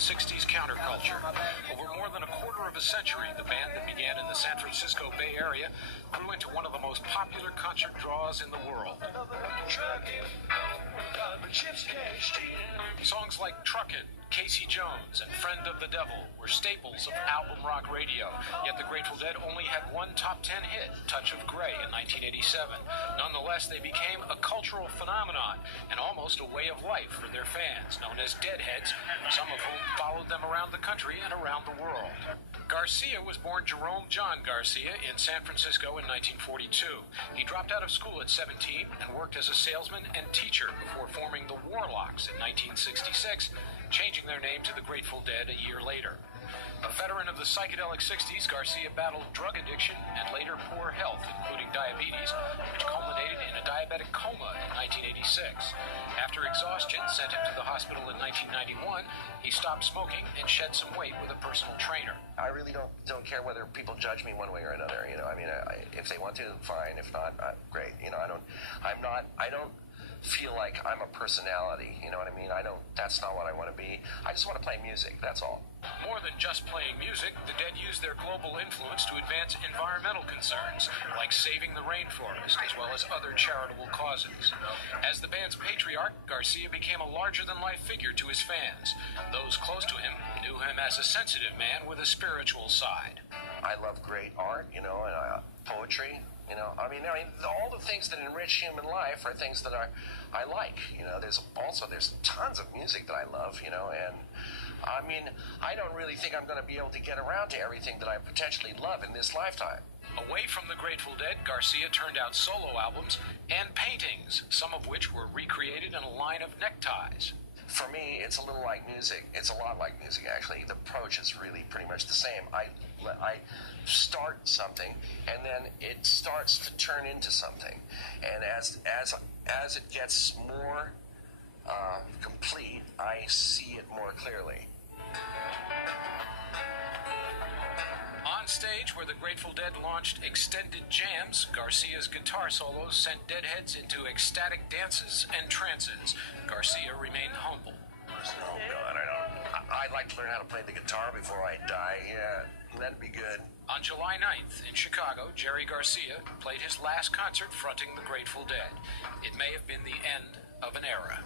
60s counterculture. Over more than a quarter of a century, the band that began in the San Francisco Bay Area grew into one of the most popular concert draws in the world. Songs like Truckin', Casey Jones, and Friend of the Devil were staples of album rock radio, yet the Grateful Dead only had one top 10 hit, Touch of Grey, in 1987. Nonetheless, they became a cultural phenomenon and almost a way of life for their fans, known as Deadheads, some of whom followed them around the country and around the world. Garcia was born Jerome John Garcia in San Francisco in 1942. He dropped out of school at 17 and worked as a salesman and teacher before forming the Warlocks in 1966, changing their name to the Grateful Dead a year later. A veteran of the psychedelic 60s, Garcia battled drug addiction and later poor health, including diabetes, which culminated in a diabetic coma in 1986. After exhaustion sent him to the hospital in 1991, he stopped smoking and shed some weight with a personal trainer. I really don't care whether people judge me one way or another. If they want to, fine. If not, great. I don't feel like I'm a personality, you know what I mean? That's not what I want to be. I just want to play music, that's all. More than just playing music, the Dead used their global influence to advance environmental concerns, like saving the rainforest, as well as other charitable causes. As the band's patriarch, Garcia became a larger-than-life figure to his fans. Those close to him knew him as a sensitive man with a spiritual side. I love great art, and poetry. All the things that enrich human life are things that I like. There's tons of music that I love, and I don't really think I'm going to be able to get around to everything that I potentially love in this lifetime. Away from the Grateful Dead, Garcia turned out solo albums and paintings, some of which were recreated in a line of neckties. For me, it's a little like music. It's a lot like music, actually. The approach is really pretty much the same. I start something, and then it starts to turn into something. And as it gets more complete, I see it more clearly. On stage, where the Grateful Dead launched extended jams, Garcia's guitar solos sent Deadheads into ecstatic dances and trances. Garcia remained humble. Oh, God, I'd like to learn how to play the guitar before I die. Yeah, that'd be good. On July 9th, in Chicago, Jerry Garcia played his last concert fronting the Grateful Dead. It may have been the end of an era.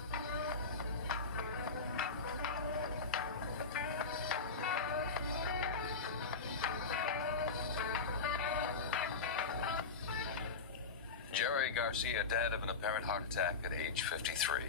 Jerry Garcia died of an apparent heart attack at age 53.